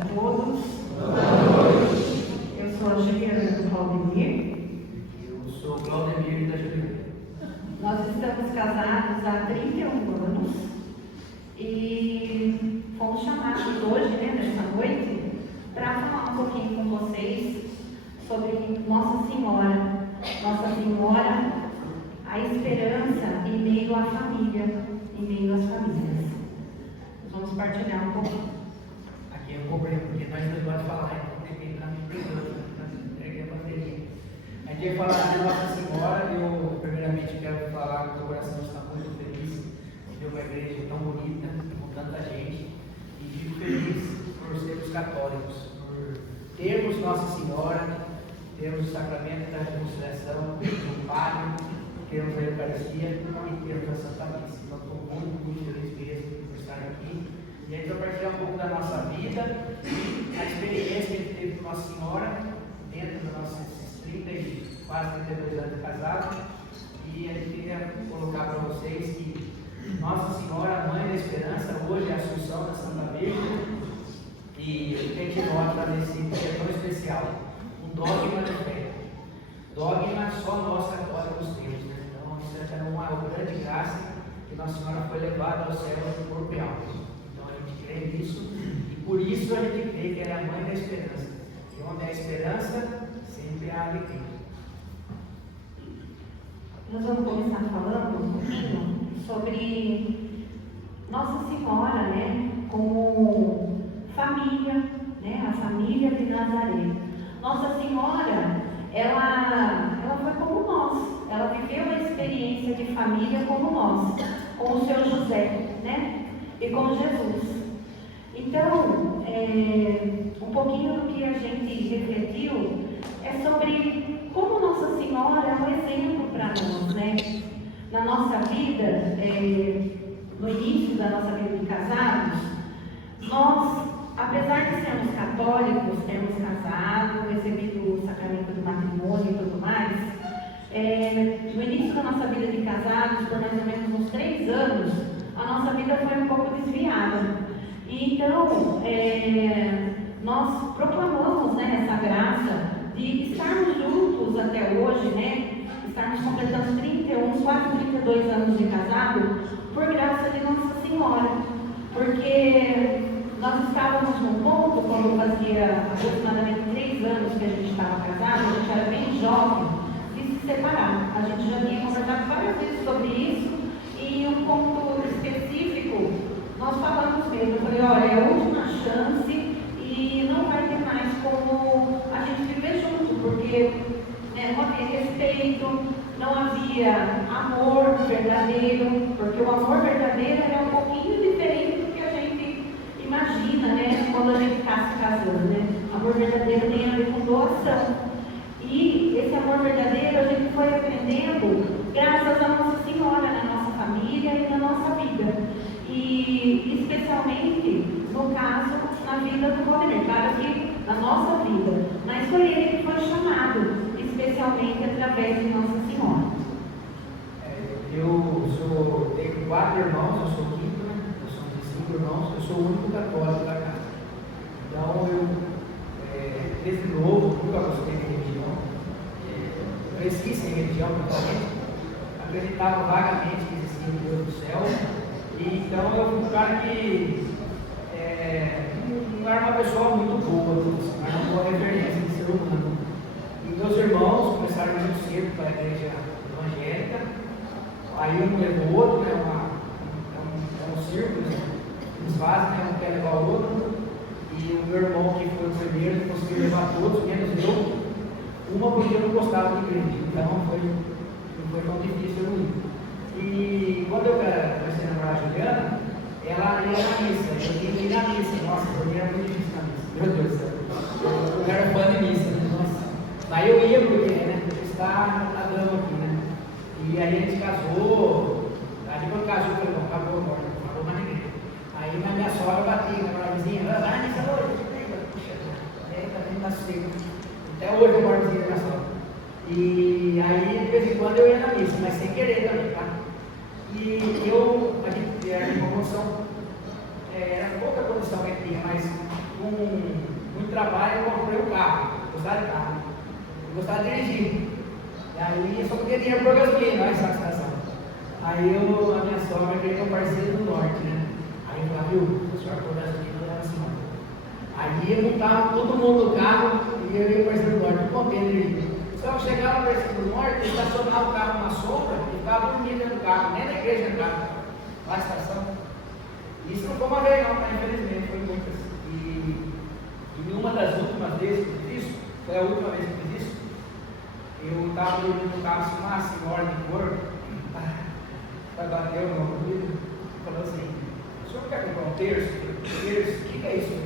a todos. Eu sou a Juliana do Claudemir. Eu sou o Claudemir da Juliana. Nós estamos casados há 31 anos e fomos chamados hoje, nessa noite, para falar um pouquinho com vocês sobre Nossa Senhora. Nossa Senhora, a esperança em meio à família, em meio às famílias. Nós vamos partilhar um pouquinho. Aqui eu comprei, porque nós não podemos falar, então tem que entrar me pegando, entreguei a bateria. A gente vai falar de Nossa Senhora. Eu, primeiramente, quero falar que o meu coração está muito feliz de ver uma igreja tão bonita, com tanta gente, e fico feliz por sermos católicos, por termos Nossa Senhora, termos o sacramento da reconciliação, termos o Padre, termos a Eucaristia e termos a Santa Missa. Então, estou muito feliz mesmo por estar aqui. E a gente vai partilhar um pouco da nossa vida e a experiência que a gente teve com Nossa Senhora dentro dos nossos 30 e quase 32 anos de casado. E a gente queria colocar para vocês que Nossa Senhora, Mãe da Esperança, hoje é a Assunção da Santa Virgem. E o que a gente nota nesse dia tão especial? Um dogma de fé. Dogma só nós católicos temos, né? Então, isso é uma grande graça que Nossa Senhora foi levada ao céu de corpo e alma. Então, a gente crê nisso e por isso a gente crê que ela é a Mãe da Esperança. E onde há esperança, sempre há alegria. Nós vamos começar falando um pouquinho sobre Nossa Senhora, como família, a família de Nazaré. Nossa Senhora, ela foi como nós, ela viveu a experiência de família como nós, com o seu José, e com Jesus. Então, um pouquinho do que a gente refletiu é sobre como Nossa Senhora é um exemplo para nós, Na nossa vida, no início da nossa vida de casados, nós, apesar de sermos católicos, termos casado, recebido o sacramento do matrimônio e tudo mais, no início da nossa vida de casados, por mais ou menos uns 3 anos, a nossa vida foi um pouco desviada. E então, nós proclamamos essa graça de estarmos juntos até hoje, estarmos completando 31, quase 32 anos de casado, por graça de Nossa Senhora. Porque nós estávamos num ponto, quando fazia aproximadamente 3 anos que a gente estava casado, a gente era bem jovem, de se separar. A gente já tinha conversado várias vezes sobre isso, e um ponto específico, nós falamos mesmo. Eu falei, olha, é a última chance e não vai ter mais como a gente viver junto, porque não havia respeito, não havia amor verdadeiro, porque o amor verdadeiro era um pouquinho diferente do que a gente imagina, quando a gente está se casando, Amor verdadeiro tem a ver com doação. E esse amor verdadeiro a gente foi aprendendo graças a Nossa Senhora na nossa família e na nossa vida. E especialmente, no caso, na vida do Claudemir. Claro que na nossa vida, mas foi ele que foi chamado, especialmente através de Nossa Senhora. Eu tenho 4 irmãos, eu sou o quinto, eu sou de 5 irmãos, eu sou o único católico da casa. Então eu, desde novo, nunca gostei de religião, cresci sem religião, totalmente, acreditava vagamente que existia um Deus do céu, e então eu fui um cara que não era uma pessoa muito boa, não era uma boa referência de ser humano. E meus irmãos começaram muito cedo para a igreja evangélica. Aí um levou o outro, é um círculo, eles fazem, um quer levar o outro, e o meu irmão, que foi o primeiro, conseguiu levar todos, menos eu, uma porque eu não gostava de igreja, então não foi tão difícil eu ir. E quando eu comecei a namorar a Juliana, ela ia na missa, eu tinha que ir na missa, nossa, porque era muito difícil na missa, meu Deus do céu, eu era fã de missa, nossa. Mas eu ia porque, está na dama aqui, E aí a gente casou, aí quando casou, eu falei, não, acabou agora, não acabou mais ninguém. Aí na minha sogra batia, na minha vizinha, vai na missa hoje, puxa, tá vendo na seca. Até hoje eu moro na minha sogra. E aí, de vez em quando eu ia na missa, mas sem querer também, tá? E a gente era uma condição, era pouca condição que tinha, mas com trabalho, eu comprei um carro. Eu gostava de carro. Eu gostava de dirigir. E aí eu só podia dinheiro por gasolina, olha essa situação. Aí a minha sogra queria um parceiro do norte, né? Aí eu falava, viu, o senhor por gasolina leva assim, ó. Aí eu montava todo mundo no carro e eu ia para o parceiro do norte, contente. Então eu chegava no parceiro do norte, eu estacionava o carro na sombra e ficava dormindo dentro do carro, nem na igreja entrava, lá na estação. Isso não foi uma vez não, tá? Infelizmente, foi muitas. E uma das últimas vezes que eu fiz isso, foi a última vez que eu fiz isso, eu estava dormindo no carro, assim, uma senhora de cor, bateu no ouvido e falou assim, o senhor quer comprar um terço? Terço? O que é isso?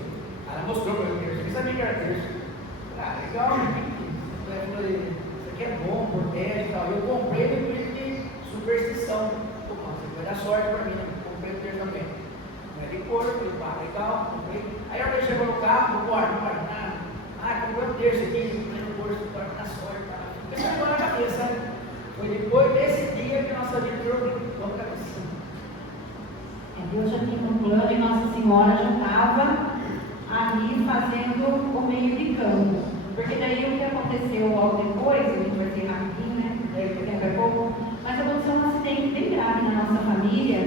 Ela mostrou para mim o terço, eu sabia que era terço. Ah, legal, eu falei, isso aqui é bom, protege e tal. Eu comprei no espírito de superstição. Pô, você vai dar sorte para mim, né? Comprei o terço também. Não é de cor, eu falei, pá, legal, comprei. Aí ela chegou no carro, não pode, comprei um terço aqui, comprei no curso, pode dar sorte. Porque isso ficou na cabeça, né? Foi depois desse dia que nossa vida virou vamos para cima. Deus já tinha um plano e Nossa Senhora já estava ali fazendo o meio de campo. Porque daí o que aconteceu logo depois, a gente vai ter rapidinho, né? Daqui a pouco, mas aconteceu um acidente bem grave na nossa família.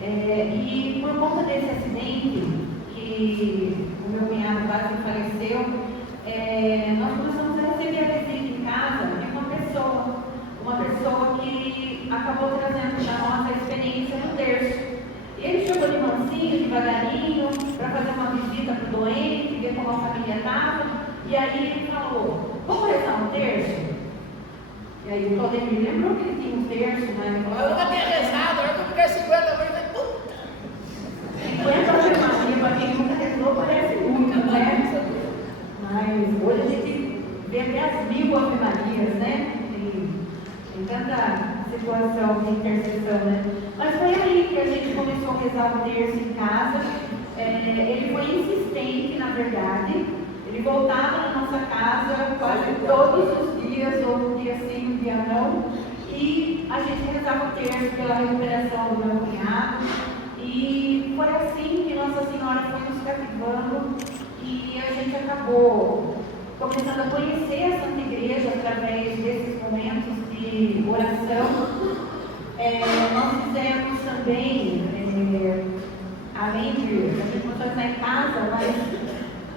E por conta desse acidente, que o meu cunhado quase faleceu, nós começamos a receber a visita em casa de uma pessoa que acabou trazendo para nós a experiência no terço. Ele chegou de mansinho, devagarinho, para fazer uma visita para o doente, ver como a família estava, e aí ele falou, vamos rezar um terço? E aí o Claudemir lembrou que ele tinha um terço, né? Ele falou, eu nunca tinha rezado, eu nunca fiquei 50 vezes, puta! 50 Ave para quem nunca rezou parece muito, né? Mas hoje a gente vê até as 1000 Ave Marias, né? Tem tanta situação de intercessão, né? Mas foi aí que a gente começou a rezar o terço em casa. Ele foi insistente, na verdade. Ele voltava na nossa casa quase todos os dias, ou um dia sim, um dia não. E a gente rezava o terço pela recuperação do meu cunhado. E foi assim que Nossa Senhora foi nos cativando e a gente acabou começando a conhecer a Santa Igreja através desses momentos de oração. Nós fizemos também, além de a gente começou a estar em casa, mas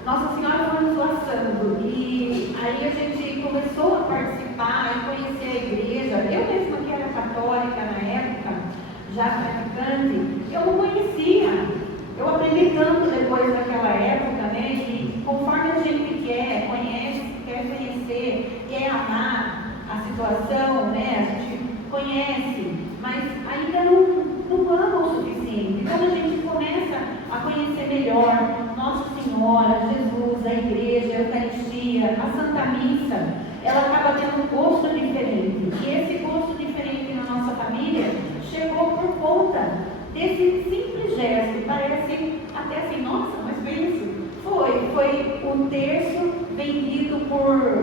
Nossa Senhora foi nos laçando e aí a gente começou a participar e conhecer a igreja. Eu mesma que era católica na época, já praticante, eu não conhecia. Eu aprendi tanto depois daquela época, né? E conforme a gente conhece, quer conhecer, quer amar a situação, né? A gente conhece, mas ainda não ama o suficiente. Então a gente começa a conhecer melhor Nossa Senhora, Jesus, a igreja, a Eucaristia, a Santa Missa. Ela acaba tendo um gosto diferente. E esse gosto diferente na nossa família chegou por conta desse simples gesto. Parece até assim, nossa, mas foi isso? Foi o terço vendido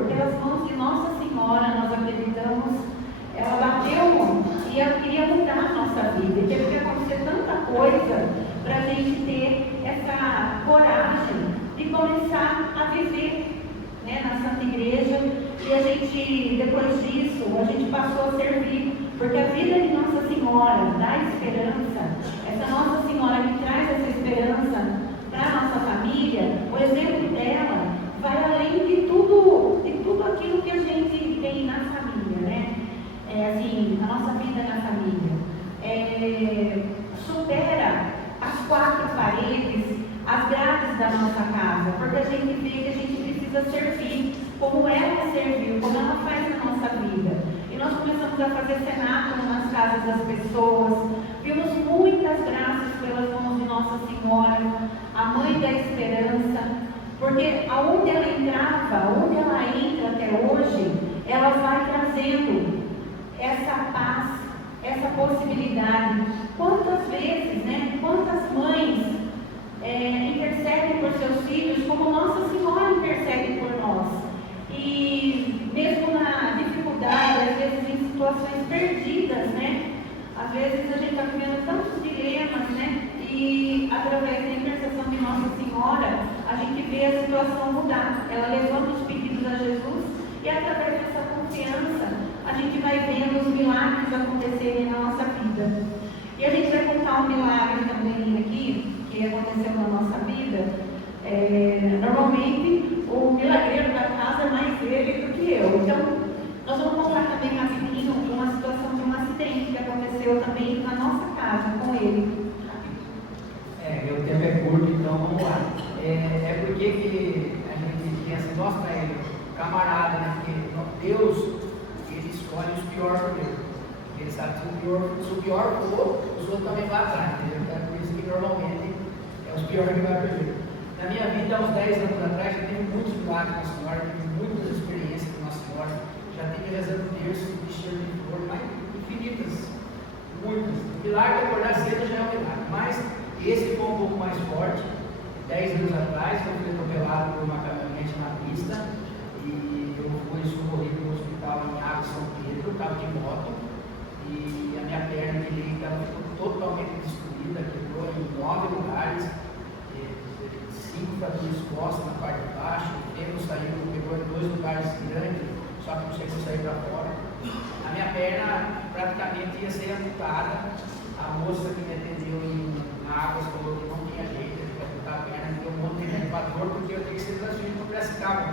pelas mãos de Nossa Senhora, nós acreditamos. Ela bateu e ela queria mudar a nossa vida. E teve que acontecer tanta coisa para a gente ter essa coragem de começar a viver, né, na Santa Igreja. E a gente, depois disso, a gente passou a servir. Porque a vida de Nossa Senhora dá esperança. Essa Nossa Senhora que traz essa esperança para a nossa família, o exemplo dela vai além de tudo aquilo que a gente tem na família, né? Assim, a nossa vida na família. Supera as 4 paredes, as grades da nossa casa, porque a gente vê que a gente precisa servir como ela serviu, como ela faz na nossa vida. E nós começamos a fazer cenáculo nas casas das pessoas, vimos muitas graças pelas mãos de Nossa Senhora, a Mãe da Esperança, porque aonde ela entrava, onde ela entra até hoje, ela vai trazendo essa paz, essa possibilidade. Quantas vezes, né? Quantas mães intercedem por seus filhos, como Nossa Senhora intercede por nós. E mesmo na dificuldade, às vezes em situações perdidas, né? Às vezes a gente está vivendo tantos dilemas, né? E através da intercessão de Nossa Senhora, a gente vê as a situação mudar. Ela levando os pedidos a Jesus e através dessa confiança a gente vai vendo os milagres acontecerem na nossa vida. E a gente vai contar um milagre também aqui, que aconteceu na nossa vida. Normalmente o milagreiro da casa é mais ele do que eu. Então, nós vamos contar também rapidinho uma situação de um acidente que aconteceu também na nossa casa com ele. Meu tempo é curto, então vamos lá. Porque que a gente pensa, nossa, camarada, né? Porque Deus, ele escolhe os piores primeiro. Ele sabe que se o pior for, os outros também vão atrás, entendeu? É por isso que normalmente é os piores que vai primeiro. Na minha vida, há uns 10 anos atrás, eu tive muitos milagres com a Senhora, tive muitas experiências com a Senhora, já tive rezando terço, vestido de flor, mas infinitas, muitas. O milagre de acordar cedo já é um milagre, mas esse foi um pouco mais forte. 10 anos atrás, eu fui atropelado por uma caminhonete na pista e eu fui socorrido no hospital em Água São Pedro, estava de moto e a minha perna direita ela ficou totalmente destruída, quebrou em 9 lugares, 5 fraturas expostas na parte de baixo, o tempo saiu, pegou em 2 lugares grandes, só que não conseguiu sair para fora. A minha perna praticamente ia ser amputada. A moça que me atendeu na água falou que não tinha jeito de amputar a perna, deu um monte de remédio para dor, porque eu tenho que ser transferido para Piracicaba,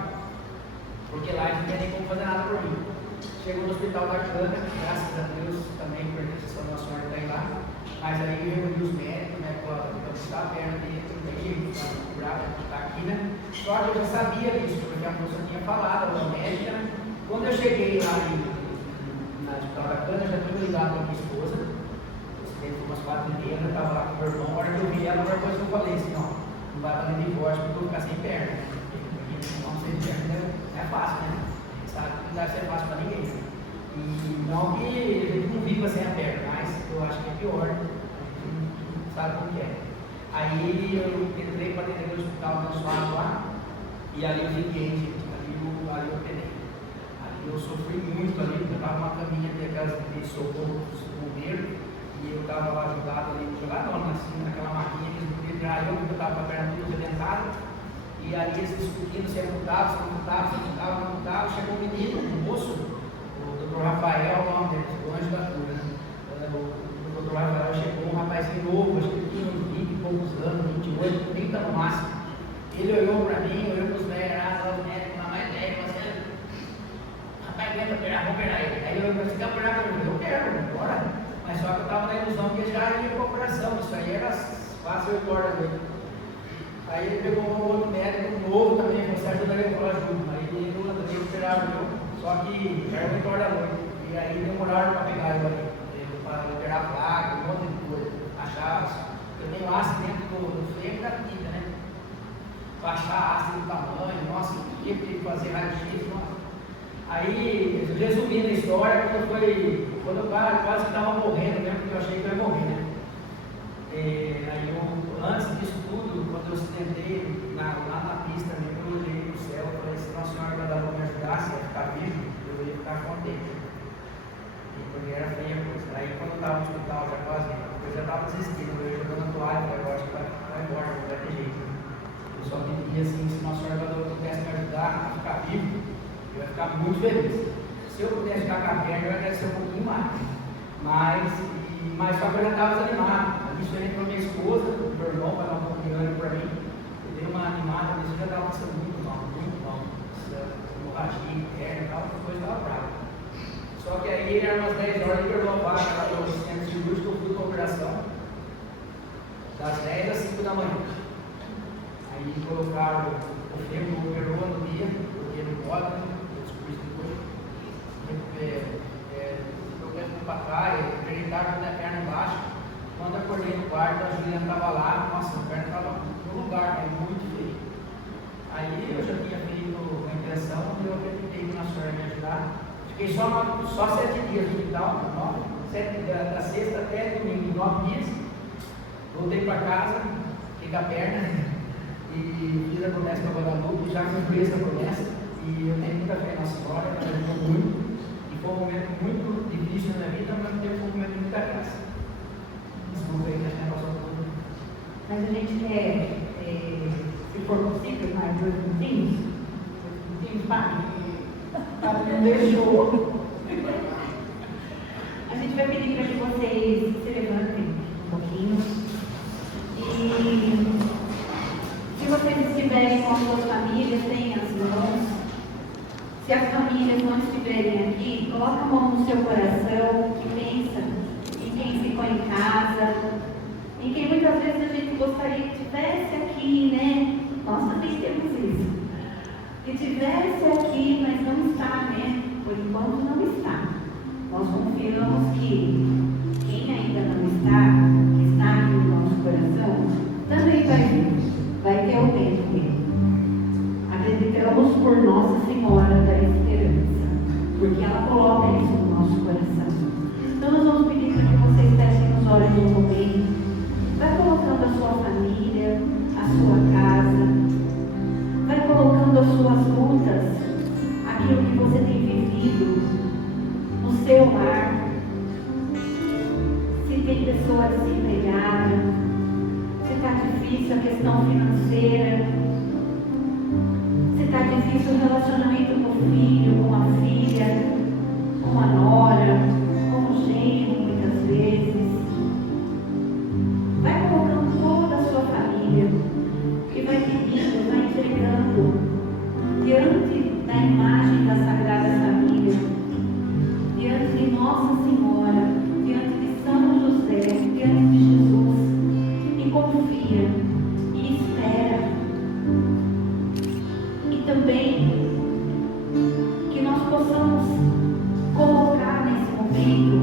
porque lá não tinha nem como fazer nada por mim. Chegou no hospital da Cana, graças a Deus também por intercessão da Senhora está lá, mas aí eu reuni os médicos, né, para amputar a perna dele, para curar, para aqui, né? Só que eu já sabia disso, porque a moça tinha falado, a médica, né? Quando eu cheguei lá na hospital da Cana, já tinha ligado com a minha esposa. Teve umas 4h30, eu estava lá com o meu irmão. A hora que eu vi ela, a primeira coisa que eu falei assim: não vai fazer divórcio porque eu vou ficar sem perna. Porque não sem perna é fácil, né? Sabe que não deve ser fácil para ninguém. E não que a gente não viva sem a perna, mas eu acho que é pior. A gente não sabe como que é. Aí eu entrei para dentro do hospital abençoado lá e ali eu fiquei, gente. Ali eu penei. Ali eu sofri muito ali, porque eu estava numa caminha de socorro do bombeiro. E eu estava lá ajudado ali, assim, naquela maquinha, eles não podiam tirar eu, porque eu estava com a perna tudo arrebentada. E aí eles discutindo se amputava, chegou um menino, um moço, o Dr. Rafael, o nome dele, o anjo da cura, né? O Dr. Rafael chegou, um rapazinho novo, acho que ele tinha uns 20 e poucos anos, 28, 30 no máximo. Ele olhou para mim, olhou para os médicos, os médicos, na mais velha, falou assim: rapaz, aguenta operar, vou operar ele. Aí eu falei: você quer operar para mim? Eu quero, bora. Mas só que eu estava na ilusão que já ia para a operação, isso aí era quase 8 horas da noite. Aí ele pegou um outro médico novo também, você ajuda ele a ajuda. Aí ele também operava eu, só que já era 8 horas da noite. E aí demoraram para pegar eu ali, para operar a placa, um monte de coisa. Achar, eu tenho ácido dentro do freio da vida, né? Para achar ácido do tamanho, nossa, tinha que fazer raio-x, nossa. Aí, resumindo a história, quando eu quase estava morrendo mesmo, porque eu achei que eu ia morrer, né? Aí antes disso tudo, quando eu acidentei lá na pista mesmo, eu olhei para o céu e falei: se Nossa Senhora vai dar para me ajudar, se eu ficar vivo, eu ia ficar contente. E porque era feia a coisa. Aí quando eu estava no hospital, eu já estava desistindo, eu ia jogando a toalha, eu falei: agora acho que vai embora, não vai ter jeito. Eu só pedi assim: se Nossa Senhora pudesse me ajudar a ficar vivo, eu ia ficar muito feliz. Se eu pudesse ficar com a perna, eu ia agradecer um pouquinho mais. Mas só que eu já estava desanimado. Isso aí para minha esposa, o meu irmão, para dar um pouquinho de ânimo para mim. Eu dei uma animada, mas eu já estava passando muito mal. Hemorragia interna e tal, a coisa estava brava. Só que aí eram umas 10 horas, meu irmão vai no centro cirúrgico, eu fui para a operação. Das 10 às 5 da manhã. Aí colocaram o fêmur, operou no dia, porque não pode, eu descobri isso depois. Eu fui para trás, acreditaram na perna embaixo. Quando eu acordei no quarto, a Juliana estava lá, nossa, a perna estava no lugar, mas muito feio. Aí eu já tinha feito a impressão e eu acreditei que a Senhora me ajudar. Fiquei só 7 dias no hospital, da sexta até domingo, 9 dias. Voltei para casa, fiquei com a perna e fiz a promessa para a Guadalupe, já cumpri essa promessa. E eu tenho muita fé na Senhora, ela me ajudou muito. E foi um momento muito difícil na minha vida, mas foi um momento de muita graça. Desculpa aí, mas não passou tudo. Mas a gente quer se for possível, mais 2 minutinhos. 2 minutinhos, Padre? O Padre não deixou. A gente vai pedir para que vocês se levantem um pouquinho. E se vocês estiverem com as suas famílias, tenham as mãos. Se as famílias não estiverem aqui, coloca a mão no seu coração e pensa em quem ficou em casa, em quem muitas vezes a gente gostaria que estivesse aqui, né? Nós também temos isso. Que estivesse aqui, mas não está, né? Por enquanto não está. Nós confiamos que quem ainda não está, que está aqui no nosso coração, também vai ter alguém comigo. Acreditamos por Nossa Senhora da Esperança, porque ela coloca isso no nosso coração. Então nós vamos pedir para que vocês fechem os olhos um momento. Vai colocando a sua família, a sua casa, vai colocando as suas lutas, aquilo que você tem vivido no seu lar. Se tem pessoa desempregada, se está difícil a questão financeira, se está difícil o relacionamento com o filho, com a filha, com a nora, com o genro, muitas vezes. Vai colocando toda a sua família e vai pedindo, vai entregando diante da imagem da Sagrada Família, diante de Nossa Senhora, diante de São José, diante de Jesus, e confia e espera. E também que nós possamos colocar nesse momento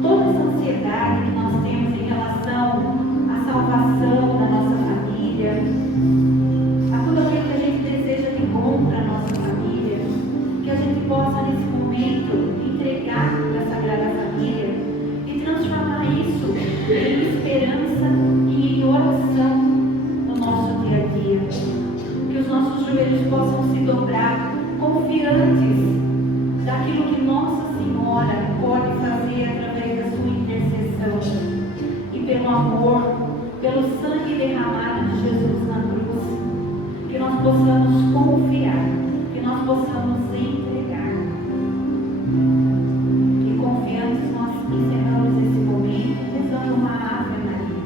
toda essa ansiedade que nós temos em relação à salvação da nossa família, a tudo aquilo que a gente deseja de bom para a nossa família, que a gente possa nesse momento entregar para a Sagrada Família e transformar isso em esperança e em oração no nosso dia a dia. Que os nossos joelhos possam se dobrar confiantes daquilo que Nossa Senhora pode fazer através da sua intercessão e pelo amor, pelo sangue derramado de Jesus na cruz, que nós possamos confiar, que nós possamos entregar. E confiantes nós encerramos esse momento rezando uma Ave Maria.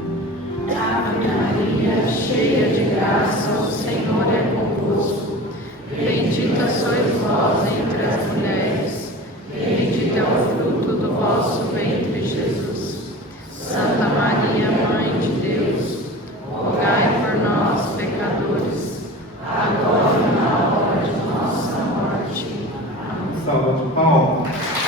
Ave Maria, cheia de graça, o Senhor é convosco. Bendita sois vós entre as mulheres, bendito é o fruto do vosso ventre, Jesus. Santa Maria, Mãe de Deus, rogai por nós, pecadores, agora e na hora de nossa morte. Amém. Salva de palmas.